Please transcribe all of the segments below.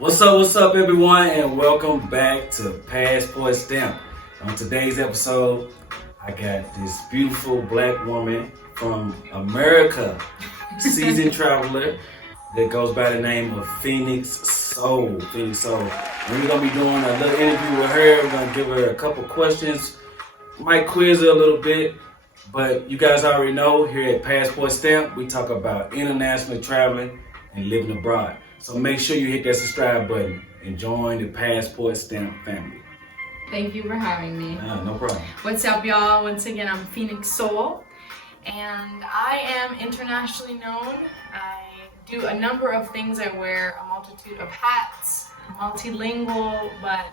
What's up, everyone, and welcome back to Passport Stamp. On today's episode, I got this beautiful black woman from America, seasoned traveler that goes by the name of Phoenix Soul. And we're gonna be doing a little interview with her. We're gonna give her a couple questions, might quiz her a little bit, but you guys already know here at Passport Stamp, we talk about international traveling and living abroad. So make sure you hit that subscribe button and join the Passport Stamp family. Thank you for having me. No problem. What's up, y'all? Once again, I'm Phoenix Soul, and I am internationally known. I do a number of things. I wear a multitude of hats, multilingual, but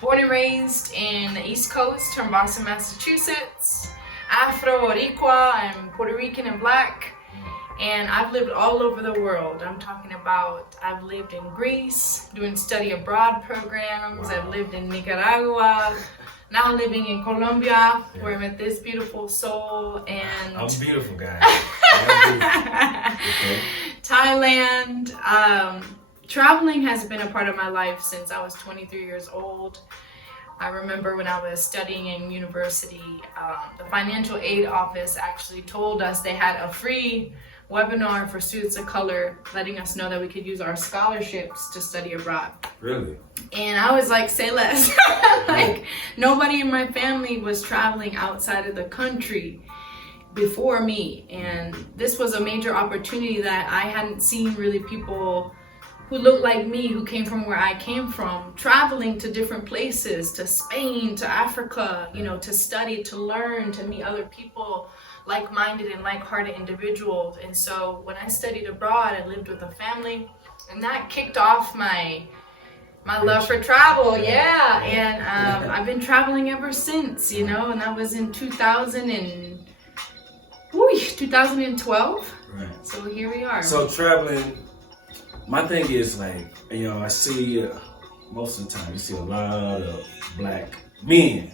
born and raised in the East Coast from Boston, Massachusetts. Afro Boricua, I'm Puerto Rican and Black. And I've lived all over the world. I'm talking about, I've lived in Greece, doing study abroad programs. Wow. I've lived in Nicaragua, now living in Colombia, where I met this beautiful soul. And I'm beautiful, guys. Okay. Thailand. Traveling has been a part of my life since I was 23 years old. I remember when I was studying in university, the financial aid office actually told us they had a free webinar for students of color, letting us know that we could use our scholarships to study abroad. Really? And I was like, say less. Like, nobody in my family was traveling outside of the country before me. And this was a major opportunity that I hadn't seen really people who looked like me, who came from where I came from, traveling to different places, to Spain, to Africa, you know, to study, to learn, to meet other people, like-minded and like-hearted individuals. And so when I studied abroad, I lived with a family, and that kicked off my love for travel. Yeah. And I've been traveling ever since, you know, and that was in 2012. Right. So here we are. So traveling, my thing is like, you know, I see most of the time, you see a lot of black men.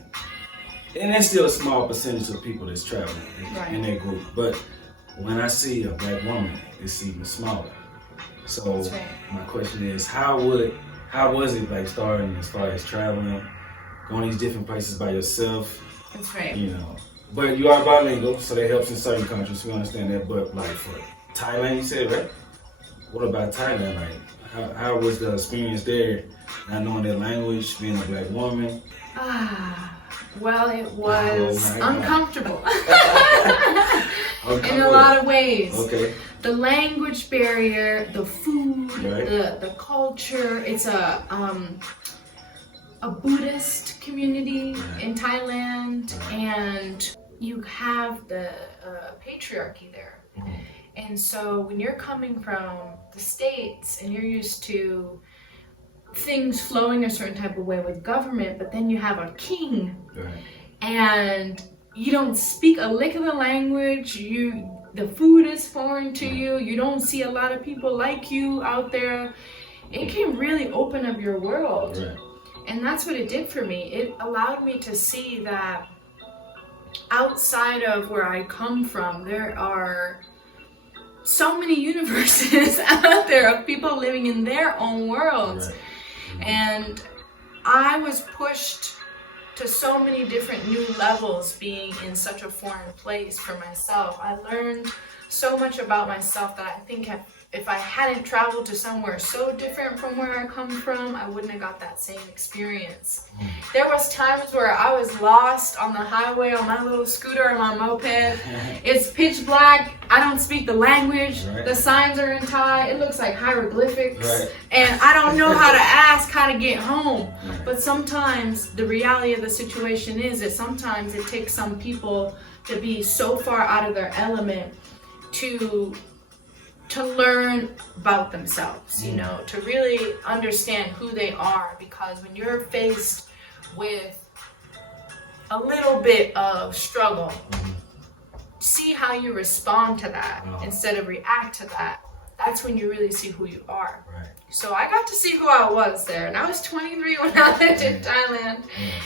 And there's still a small percentage of people that's traveling in that group. But when I see a black woman, it's even smaller. So right. My question is, how was it like starting as far as traveling, going these different places by yourself? That's right. You know, but you are bilingual, so that helps in certain countries. We understand that. But like for Thailand, you said, right? What about Thailand? Like, how was the experience there? Not knowing their language, being a black woman. Well, it was uncomfortable in a lot of ways. Okay. The language barrier, the food, right. the culture. It's a Buddhist community in Thailand, and you have the patriarchy there. Mm-hmm. And so when you're coming from the States and you're used to things flowing a certain type of way with government, but then you have a king, right. And you don't speak a lick of the language, the food is foreign to you, you don't see a lot of people like you out there, it can really open up your world. Right. And that's what it did for me. It allowed me to see that outside of where I come from, there are so many universes out there of people living in their own worlds. Right. And I was pushed to so many different new levels being in such a foreign place for myself. I learned so much about myself that I think if I hadn't traveled to somewhere so different from where I come from, I wouldn't have got that same experience. There was times where I was lost on the highway on my little scooter or my moped. It's pitch black. I don't speak the language. Right. The signs are in Thai. It looks like hieroglyphics. Right. And I don't know how to ask how to get home. Right. But sometimes the reality of the situation is that sometimes it takes some people to be so far out of their element to learn about themselves, you know, to really understand who they are. Because when you're faced with a little bit of struggle, see how you respond to that instead of react to that. That's when you really see who you are. Right. So I got to see who I was there, and I was 23 when I lived in Thailand,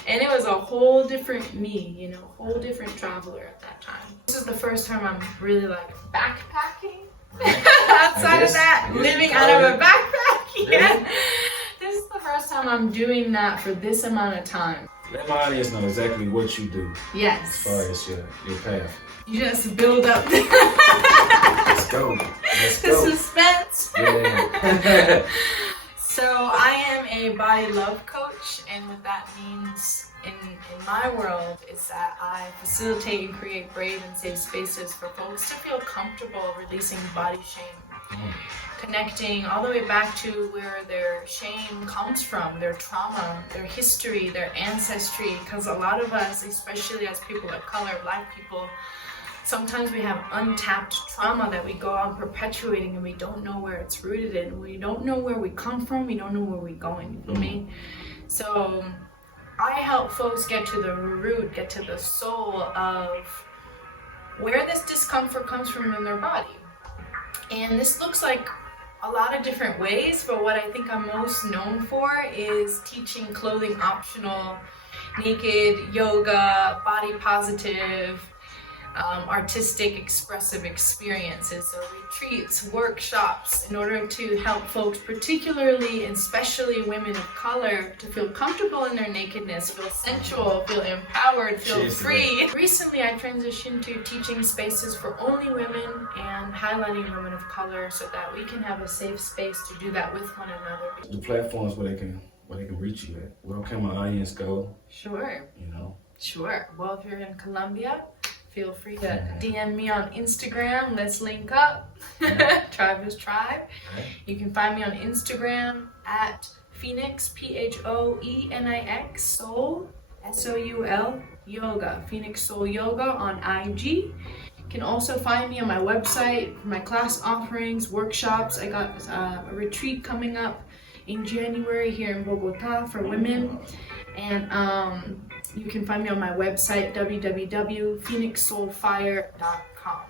and it was a whole different me, you know, whole different traveler at that time. This is the first time I'm really like backpacking. Outside of that, living out of a backpack, yeah. this is the first time I'm doing that for this amount of time. Let my audience know exactly what you do. Yes. As far as your path. You just build up Let's go. Let's the go. suspense. Yeah. So I am a body love coach, and what that means in my world is that I facilitate and create brave and safe spaces for folks to feel comfortable releasing body shame. Connecting all the way back to where their shame comes from, their trauma, their history, their ancestry, because a lot of us, especially as people of color, Black people, sometimes we have untapped trauma that we go on perpetuating and we don't know where it's rooted in. We don't know where we come from, we don't know where we're going, you feel me? So I help folks get to the root, get to the soul of where this discomfort comes from in their body. And this looks like a lot of different ways, but what I think I'm most known for is teaching clothing optional, naked, yoga, body positive, artistic, expressive experiences. So retreats, workshops, in order to help folks, particularly and especially women of color, to feel comfortable in their nakedness, feel sensual, feel empowered, feel free. Recently, I transitioned to teaching spaces for only women and highlighting women of color so that we can have a safe space to do that with one another. The platforms where they can reach you at. Where can my audience go? Sure. You know? Sure. Well, if you're in Colombia, feel free to DM me on Instagram. Let's link up. Tribe is Tribe. You can find me on Instagram at Phoenix, Phoenix, Soul, Soul, Yoga. Phoenix Soul Yoga on IG. You can also find me on my website for my class offerings, workshops. I got a retreat coming up in January here in Bogotá for women. And you can find me on my website, www.phoenixsoulfire.com.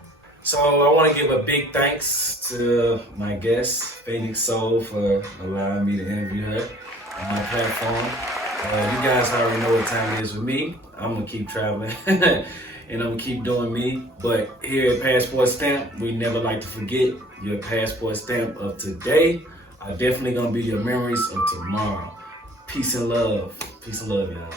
So I want to give a big thanks to my guest, Phoenix Soul, for allowing me to interview her on my platform. You guys already know what time it is with me. I'm going to keep traveling and I'm going to keep doing me. But here at Passport Stamp, we never like to forget your passport stamp of today are definitely going to be your memories of tomorrow. Peace and love. Peace and love, y'all.